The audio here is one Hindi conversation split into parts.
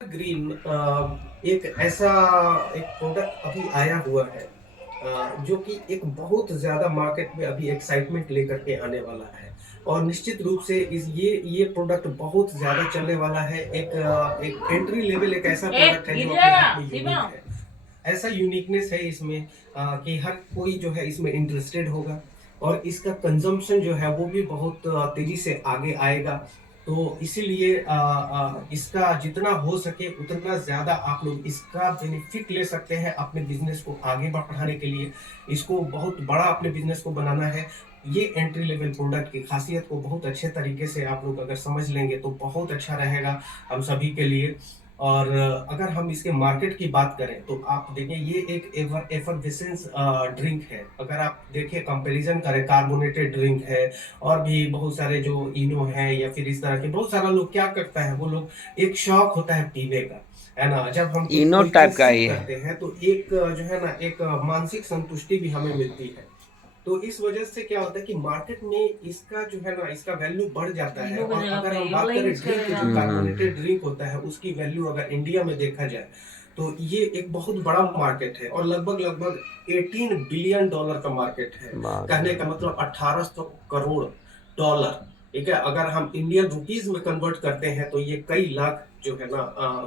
ग्रीन एक ऐसा एक प्रोडक्ट अभी आया हुआ है जो कि एक बहुत ज्यादा मार्केट में अभी एक्साइटमेंट लेकर के आने वाला है। और निश्चित रूप से इस ये प्रोडक्ट बहुत ज्यादा चलने वाला है। एक एंट्री लेवल एक ऐसा ए प्रोडक्ट है गिर जो अपने जाएगा आप में यूनिक शिवम। है। ऐसा यूनिकनेस है इसमें कि हर कोई जो है इसमें इंटरेस्टेड होगा। और इसका कंजम्पशन जो है वो भी बहुत तेजी से आगे आएगा। तो इसीलिए इसका जितना हो सके उतना ज्यादा आप लोग इसका बेनिफिट ले सकते हैं अपने बिजनेस को आगे बढ़ाने के लिए। इसको बहुत बड़ा अपने बिजनेस को बनाना है। ये एंट्री लेवल प्रोडक्ट की खासियत को बहुत अच्छे तरीके से आप लोग अगर समझ लेंगे तो बहुत अच्छा रहेगा हम सभी के लिए। और अगर हम इसके मार्केट की बात करें तो आप देखिए ये एक एफरवेसेंस ड्रिंक है। अगर आप देखिए कंपैरिजन करें कार्बोनेटेड ड्रिंक है और भी बहुत सारे जो इनो है या फिर इस तरह के बहुत सारा लोग क्या करता है वो लोग एक शौक होता है पीने का, है ना। जब हम कोई इनो कोई टाइप चीज का सिप ही है। करते हैं तो एक जो है ना एक मानसिक संतुष्टि भी हमें मिलती है। तो इस वजह से क्या होता है कि मार्केट में इसका जो है ना इसका वैल्यू बढ़ जाता है। इनो का और जगह अगर पे हम ये वाला बात करें यूज ड्रिंक करेगा। जो कार्बोनेटेड ड्रिंक होता है उसकी वैल्यू अगर इंडिया में देखा जाए तो ये एक बहुत बड़ा मार्केट है और लगभग लगभग 18 बिलियन डॉलर का मार्केट है। बाप रे। कहने का मतलब 1800 करोड़ डॉलर। ठीक है, अगर हम इंडियन रुपीज में कन्वर्ट करते हैं तो ये कई लाख जो है ना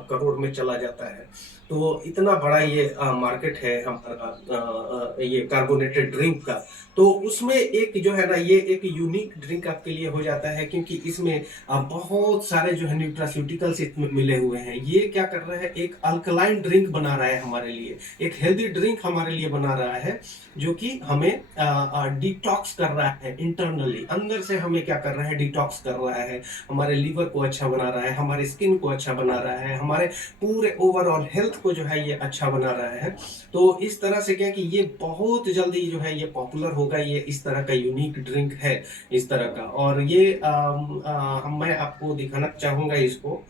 करोड़ में चला जाता है। तो इतना बड़ा ये मार्केट है हमारा ये कार्बोनेटेड ड्रिंक का। तो उसमें एक जो है ना ये एक यूनिक ड्रिंक आपके लिए हो जाता है क्योंकि इसमें बहुत सारे जो है न्यूट्रास्यूटिकल्स इसमें मिले हुए हैं। ये क्या कर रहा है एक अल्कलाइन ड्रिंक बना रहा है हमारे लिए, एक हेल्दी ड्रिंक हमारे लिए बना रहा है जो कि हमें डिटॉक्स कर रहा है। इंटरनली अंदर से हमें क्या कर रहा है डिटॉक्स कर रहा है, हमारे लीवर को अच्छा बना रहा है, हमारे स्किन को अच्छा बना रहा है, हमारे पूरे ओवरऑल हेल्थ को जो है ये अच्छा बना रहा है। तो इस तरह से क्या कि ये बहुत जल्दी जो है ये पॉपुलर होगा। ये इस तरह का यूनिक ड्रिंक है इस तरह का। और ये हम मैं आपको दिखाना चाहूंगा इसको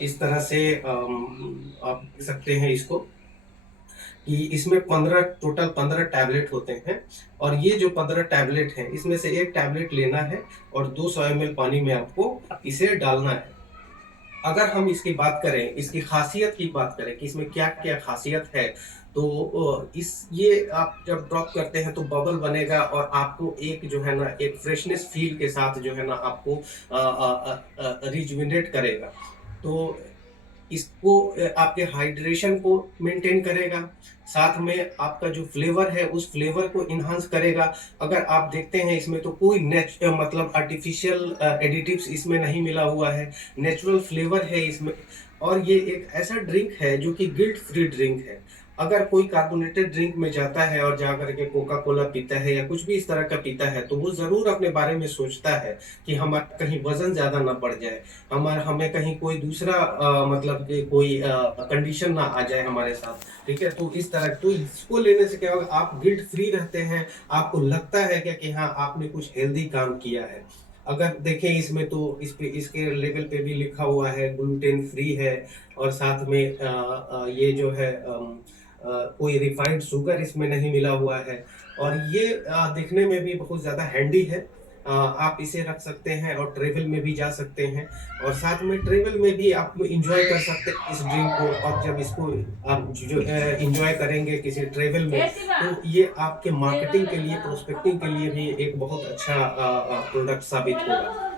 इस तरह से आप देख सकते हैं इसको कि इसमें 15 टोटल 15 टैबलेट होते हैं। और ये जो 15 टैबलेट हैं इसमें से एक टैबलेट लेना है और 200 ml पानी में आपको इसे डालना है। अगर हम इसकी बात करें इसकी खासियत की बात करें कि इसमें क्या क्या खासियत है तो इस ये आप जब ड्रॉप करते हैं तो बबल बनेगा और आपको एक जो है ना एक फ्रेशनेस फील के साथ जो है ना आपको रिजुविनेट करेगा। तो इसको आपके हाइड्रेशन को मेंटेन करेगा, साथ में आपका जो फ्लेवर है उस फ्लेवर को इन्हांस करेगा। अगर आप देखते हैं इसमें तो कोई मतलब आर्टिफिशियल एडिटिव्स इसमें नहीं मिला हुआ है, नेचुरल फ्लेवर है इसमें। और ये एक ऐसा ड्रिंक है जो कि गिल्ट फ्री ड्रिंक है। अगर कोई कार्बोनेटेड ड्रिंक में जाता है और जा करके कोका कोला पीता है या कुछ भी इस तरह का पीता है तो वो जरूर अपने बारे में सोचता है कि हमारा कहीं वजन ज्यादा ना बढ़ जाए, हमारा हमें कहीं कोई दूसरा मतलब कि कोई कंडीशन ना आ जाए हमारे साथ। ठीक है, तो इस तरह तो इसको लेने से क्या होगा आप गिल्ट फ्री रहते हैं। आपको लगता है क्या कि हाँ आपने कुछ हेल्दी काम किया है। अगर देखें इसमें तो इस पे इसके लेवल पे भी लिखा हुआ है ग्लूटेन फ्री है। और साथ में ये जो है कोई रिफाइंड शुगर इसमें नहीं मिला हुआ है। और ये दिखने में भी बहुत ज्यादा हैंडी है। आप इसे रख सकते हैं और ट्रेवल में भी जा सकते हैं। और साथ में ट्रेवल में भी आप इंजॉय कर सकते हैं इस ड्रिंक को। और जब इसको आप जो इंजॉय करेंगे किसी ट्रेवल में ए शिवा तो ये आपके तेरा मार्केटिंग के लिए लगता प्रोस्पेक्टिंग आपको के पता लिए नहीं। भी एक बहुत अच्छा प्रोडक्ट साबित हेलो होगा। हेलो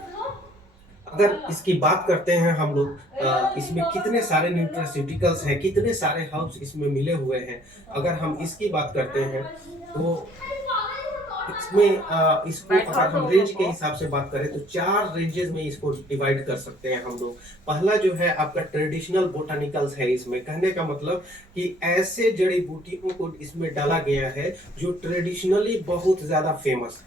अगर हेलो इसकी बात करते हैं हम लोग हेलो इसमें शिवा कितने सारे हेलो न्यूट्रास्यूटिकल्स हैं, कितने सारे हर्ब्स इसमें मिले हुए हैं। अगर हम इसकी बात करते हैं तो इसमें इसको बैठा अगर हम दोनों रेंज के को। हिसाब से बात करें तो 4 रेंजेस में इसको डिवाइड कर सकते हैं हम लोग। पहला जो है आपका ट्रेडिशनल बोटानिकल्स है। इसमें कहने का मतलब कि ऐसे जड़ी बूटियों को इसमें डाला गया है जो ट्रेडिशनली बहुत ज्यादा फेमस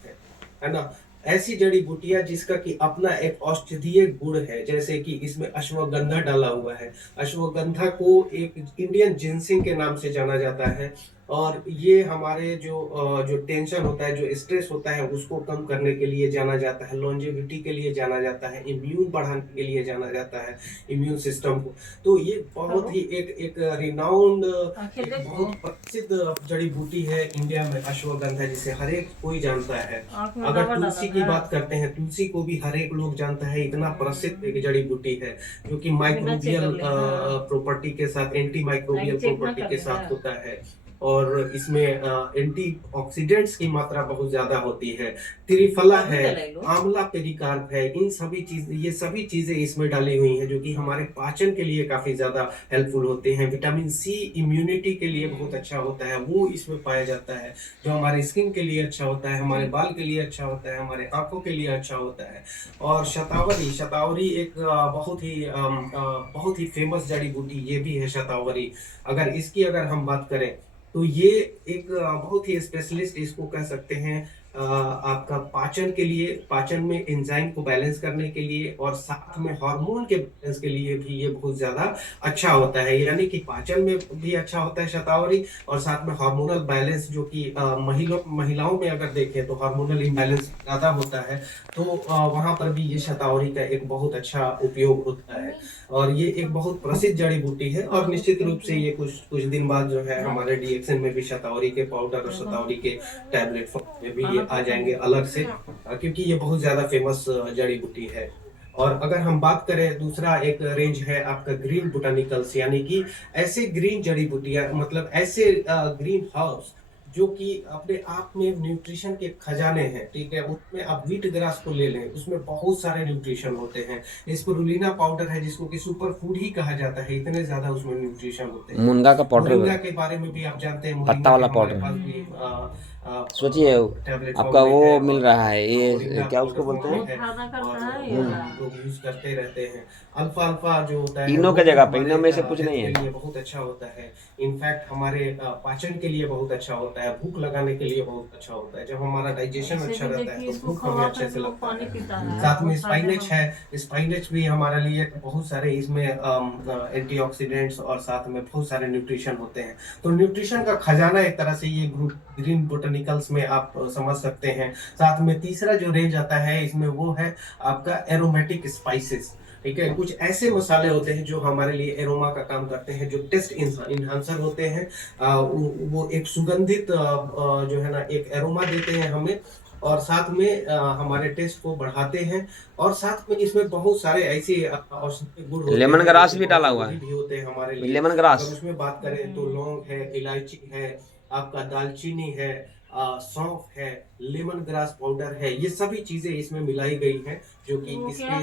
है ना। ऐसी जड़ी बूटियां जिसका कि अपना एक औषधीय गुण है, जैसे कि इसमें अश्वगंधा डाला हुआ है। अश्वगंधा को एक इंडियन जिनसिंग के नाम से जाना जाता है। और ये हमारे जो टेंशन होता है, जो स्ट्रेस होता है, उसको कम करने के लिए जाना जाता है, लॉन्जेविटी के लिए जाना जाता है, इम्यून बढ़ाने के लिए जाना जाता है, इम्यून सिस्टम को। तो ये बहुत ही एक एक रिनाउंड, एक बहुत प्रसिद्ध जड़ी बूटी है इंडिया में, अश्वगंधा, जिसे हर एक कोई जानता है। अगर तुलसी की बात करते हैं, तुलसी को भी हर एक लोग जानता है, इतना प्रसिद्ध एक जड़ी बूटी है, जो कि माइक्रोबियल प्रॉपर्टी के साथ, एंटी माइक्रोबियल प्रॉपर्टी के साथ होता है। और इसमें एंटीऑक्सीडेंट्स की मात्रा बहुत ज्यादा होती है। त्रिफला है, आंवला पेरिकार्प है, इन सभी चीज, ये सभी चीजें इसमें डाली हुई हैं, जो कि हमारे पाचन के लिए काफी ज्यादा हेल्पफुल होते हैं। विटामिन सी इम्यूनिटी के लिए बहुत अच्छा होता है, वो इसमें पाया जाता है, जो हमारे स्किन के लिए अच्छा होता है, हमारे बाल के लिए अच्छा होता है, हमारे आंखों के लिए अच्छा होता है। और शतावरी, शतावरी एक बहुत ही फेमस जड़ी बूटी ये भी है, शतावरी। अगर हम बात करें, तो ये एक बहुत ही स्पेशलिस्ट इसको कह सकते हैं, आपका पाचन के लिए, पाचन में एंजाइम को बैलेंस करने के लिए, और साथ में हार्मोन के बैलेंस के लिए भी ये बहुत ज्यादा अच्छा होता है। यानी कि पाचन में भी अच्छा होता है शतावरी, और साथ में हार्मोनल बैलेंस, जो कि महिलाओं में अगर देखें तो हार्मोनल इम्बैलेंस ज्यादा होता है, तो वहां पर भी ये शतावरी का एक बहुत अच्छा उपयोग होता है। और ये एक बहुत प्रसिद्ध जड़ी बूटी है, और निश्चित रूप से ये कुछ कुछ दिन बाद जो है हमारे डीएक्सएन में भी शतावरी के पाउडर और शतावरी के टैबलेट फॉर्म में भी ये आ जाएंगे अलग से, क्योंकि ये बहुत ज्यादा फेमस जड़ी बूटी है। और अगर हम बात करें, दूसरा एक रेंज है आपका ग्रीन बोटानिकल्स, यानी कि ऐसे ग्रीन जड़ी बूटियां, मतलब ऐसे ग्रीन हर्ब्स, जो कि अपने आप में न्यूट्रिशन के खजाने हैं। ठीक है, उसमें आप व्हीट ग्रास को ले लें, उसमें बहुत सारे न्यूट्रिशन होते हैं। स्पिरुलिना पाउडर है, जिसको कि सुपर फूड ही कहा जाता है, इतने ज्यादा उसमें न्यूट्रिशन होते हैं। मुनगा का मोरिंगा पाउडर, के बारे में भी आप जानते हैं, पत्ता मोरिंगा के वाला हमारे पाउडर। पास भी सोचिए टैबलेट फॉर्म आपका में वो है, मिल और रहा है, ये मोरिंगा क्या उसको पाउडर बोलते फॉर्म में हैं? है, और वो हम हम्म। लोग यूज करते रहते हैं। अल्फा अल्फा जो होता है, इनो वो के भी जगह पे, हमारे इनो में से कुछ हेल्थ नहीं के है। लिए बहुत अच्छा होता है। इनफैक्ट हमारे पाचन के लिए बहुत अच्छा होता है, भूख लगाने के लिए बहुत अच्छा होता है। जब हमारा डाइजेशन अच्छा रहता है, तो भूख हमें अच्छे से लगता है। साथ में स्पाइनेच है, स्पाइनेच भी हमारे लिए बहुत सारे, इसमें एंटीऑक्सीडेंट्स और साथ में बहुत सारे न्यूट्रिशन होते हैं। तो न्यूट्रिशन का खजाना एक तरह से ये ग्रुप ग्रीन बोटेनिकल्स में आप समझ सकते हैं। साथ में तीसरा जो रेंज आता है इसमें, वो है आपका एरोमेटिक स्पाइसेस। ठीक है, कुछ ऐसे मसाले होते हैं जो हमारे लिए एरोमा का काम करते हैं, जो टेस्ट इन्हांसर होते हैं। वो एक सुगंधित जो है ना, एक एरोमा देते हैं हमें, और साथ में हमारे टेस्ट को बढ़ाते हैं। और साथ में इसमें बहुत सारे ऐसे औषधीय गुण होते लेमन हैं, जो ग्रास कि भी बहुत डाला हुआ जरूरी है, भी होते हैं हमारे लिए। लेमन अगर ग्रास। उसमें बात करें तो लौंग है, इलायची है, आपका दालचीनी है, सौंफ है, लेमन ग्रास पाउडर है, ये सभी चीजें इसमें मिलाई गई हैं, जो कि इसके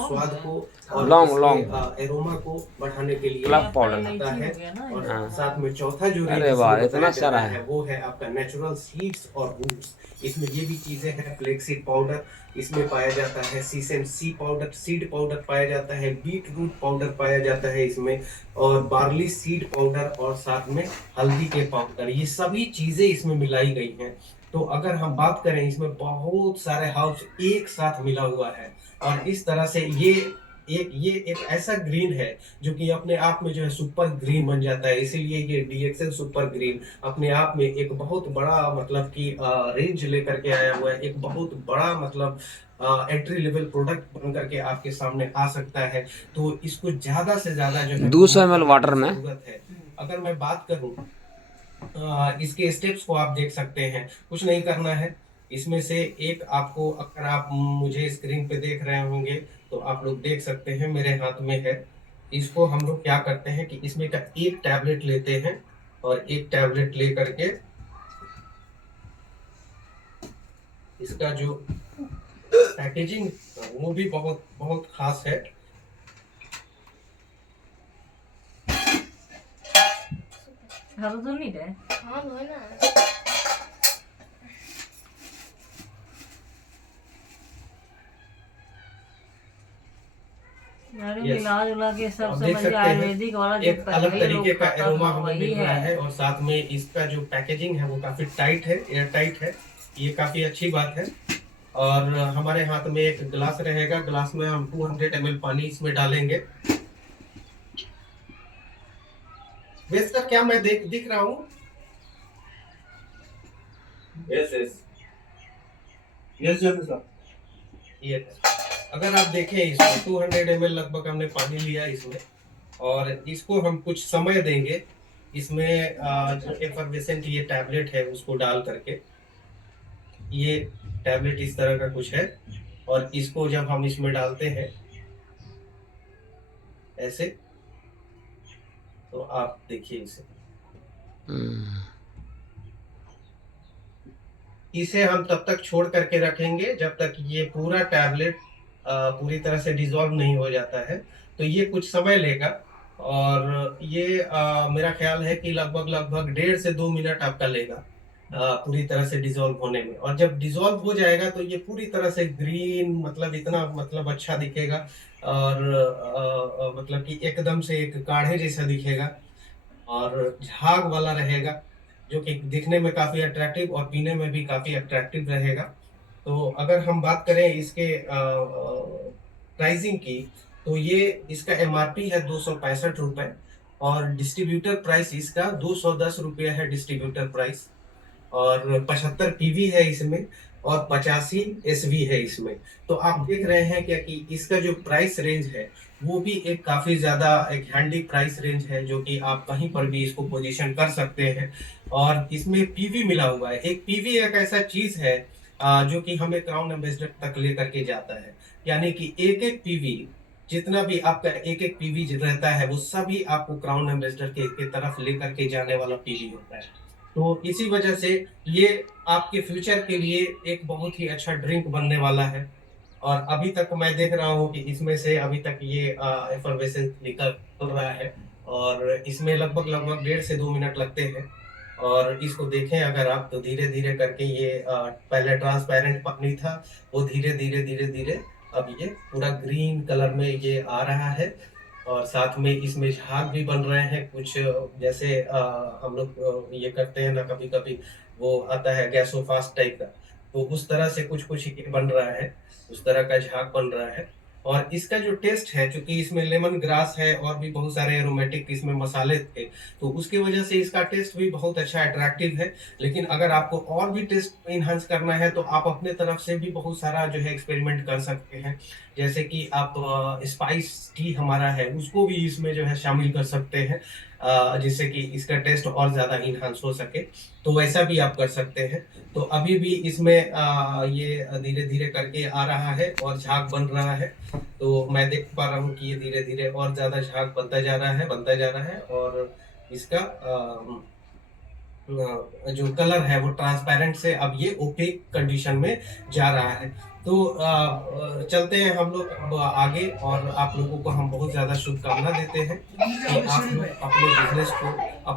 स्वाद को और लौंग, इसके लौंग, एरोमा को बढ़ाने के लिए क्लव पाउडर। आता है। और हाँ। साथ में चौथा जो रेंज अरे इसमें वाह, बताया इतना जा सारा रहा है। है, वो है आपका नेचुरल सीड्स और रूट्स। इसमें ये भी चीजें हैं, फ्लेक्सीड पाउडर इसमें पाया जाता है, सीसम सी पाउडर, सीड पाउडर पाया जाता है, बीट रूट पाउडर पाया जाता है इसमें, और बार्ली सीड पाउडर, और साथ में हल्दी के पाउडर, ये सभी चीजें इसमें मिलाई गई हैं। तो अगर हम बात करें, इसमें बहुत सारे हर्ब्स एक साथ मिला हुआ है, और इस तरह से ये एक ऐसा ग्रीन है, जो कि अपने आप में जो है सुपर ग्रीन बन जाता है। इसीलिए ये डीएक्सएल सुपर ग्रीन अपने आप में एक बहुत बड़ा, मतलब कि रेंज लेकर के आया हुआ है, एक बहुत बड़ा, मतलब एंट्री लेवल प्रोडक्ट बन करके आपके सामने आ सकता है। तो इसको ज्यादा से ज्यादा जो है 200 प्रमोट ml करने वाटर की में। जरूरत है। अगर मैं बात करूं, इसके स्टेप्स को आप देख सकते हैं, कुछ नहीं करना है। इसमें से एक आपको, अगर आप मुझे स्क्रीन पे देख रहे होंगे, तो आप लोग देख सकते हैं मेरे हाथ में है। इसको हम लोग क्या करते हैं कि इसमें का एक टैबलेट लेते हैं, और एक टैबलेट ले करके इसका जो पैकेजिंग, वो भी बहुत बहुत खास है। यस, मिला के सब आप देख समझिए सकते हैं, आयुर्वेदिक वाला जो एक अलग पहले तरीके लोग का खाता एरोमा था हमें वही मिल रहा है। है, और साथ में इसका जो पैकेजिंग है वो काफी टाइट है, एयर टाइट है। ये काफी अच्छी बात है। और हमारे हाथ में एक ग्लास रहेगा, ग्लास में हम 200 ml पानी इसमें डालेंगे। वैसे सर, क्या मैं दिख रहा हूँ? Yes yes yes sir. ये अगर आप देखें इसमें 200 ml लगभग हमने पानी लिया इसमें, और इसको हम कुछ समय देंगे इसमें जो एफरवेसेंट ये टैबलेट है उसको डाल करके। ये टैबलेट इस तरह का कुछ है, और इसको जब हम इसमें डालते हैं ऐसे, तो आप देखिए इसे हम तब तक छोड़ करके रखेंगे जब तक ये पूरा टैबलेट पूरी तरह से डिसॉल्व नहीं हो जाता है। तो ये कुछ समय लेगा, और ये मेरा ख्याल है कि लगभग लगभग 1.5 से 2 मिनट आपका लेगा पूरी तरह से डिसॉल्व होने में। और जब डिसॉल्व हो जाएगा तो ये पूरी तरह से ग्रीन, मतलब इतना मतलब अच्छा दिखेगा, और मतलब कि एकदम से एक काढ़े जैसा दिखेगा, और झाग वाला रहेगा, जो कि दिखने में काफी अट्रैक्टिव और पीने में भी काफी अट्रैक्टिव रहेगा। तो अगर हम बात करें इसके प्राइसिंग की, तो ये इसका एमआरपी है 265 रुपए, और डिस्ट्रीब्यूटर प्राइस इसका 210 रुपये है डिस्ट्रीब्यूटर प्राइस, और 75 पीवी है इसमें, और 85 एसवी है इसमें। तो आप देख रहे हैं क्या कि इसका जो प्राइस रेंज है वो भी एक काफी ज्यादा एक हैंडी प्राइस रेंज है, जो कि आप कहीं पर भी इसको पोजीशन कर सकते हैं। और इसमें पीवी मिला हुआ है। एक पीवी एक ऐसा चीज है जो कि हमें क्राउन एम्बेसडर तक लेकर के जाता है, यानी कि एक एक पीवी, जितना भी आपका एक एक पीवी रहता है वो सभी आपको क्राउन एम्बेसडर के तरफ लेकर के जाने वाला पीवी होता है। तो इसी वजह से ये आपके फ्यूचर के लिए एक बहुत ही अच्छा ड्रिंक बनने वाला है। और अभी तक मैं देख रहा हूँ कि इसमें से अभी तक ये एफरवेसेंस निकल रहा है, और इसमें लगभग लगभग 1.5 से 2 मिनट लगते हैं। और इसको देखें अगर आप, तो धीरे धीरे करके ये पहले ट्रांसपेरेंट पानी था, वो धीरे धीरे धीरे धीरे अब ये पूरा ग्रीन कलर में ये आ रहा है। और साथ में इसमें झाग भी बन रहे हैं कुछ, जैसे हम लोग ये करते हैं ना कभी कभी, वो आता है गैसोफास्ट टाइप का, तो उस तरह से कुछ कुछ ये बन रहा है, उस तरह का झाग बन रहा है। और इसका जो टेस्ट है, चूंकि इसमें लेमन ग्रास है और भी बहुत सारे एरोमेटिक इसमें मसाले थे, तो उसकी वजह से इसका टेस्ट भी बहुत अच्छा अट्रैक्टिव है। लेकिन अगर आपको और भी टेस्ट इनहांस करना है तो आप अपने तरफ से भी बहुत सारा जो है एक्सपेरिमेंट कर सकते हैं। जैसे कि आप स्पाइस टी हमारा है उसको भी इसमें जो है शामिल कर सकते हैं, जिससे कि इसका टेस्ट और ज्यादा इनहांस हो सके, तो वैसा भी आप कर सकते हैं। तो अभी भी इसमें ये धीरे धीरे करके आ रहा है और झाग बन रहा है। तो मैं देख पा रहा हूँ कि ये धीरे धीरे और ज्यादा झाग बनता जा रहा है, बनता जा रहा है, और इसका जो कलर है वो ट्रांसपेरेंट से अब ये ओपेक कंडीशन में जा रहा है। तो चलते हैं हम लोग अब आगे, और आप लोगों को हम बहुत ज्यादा शुभकामना देते हैं कि आप लोग अपने बिजनेस को, अपने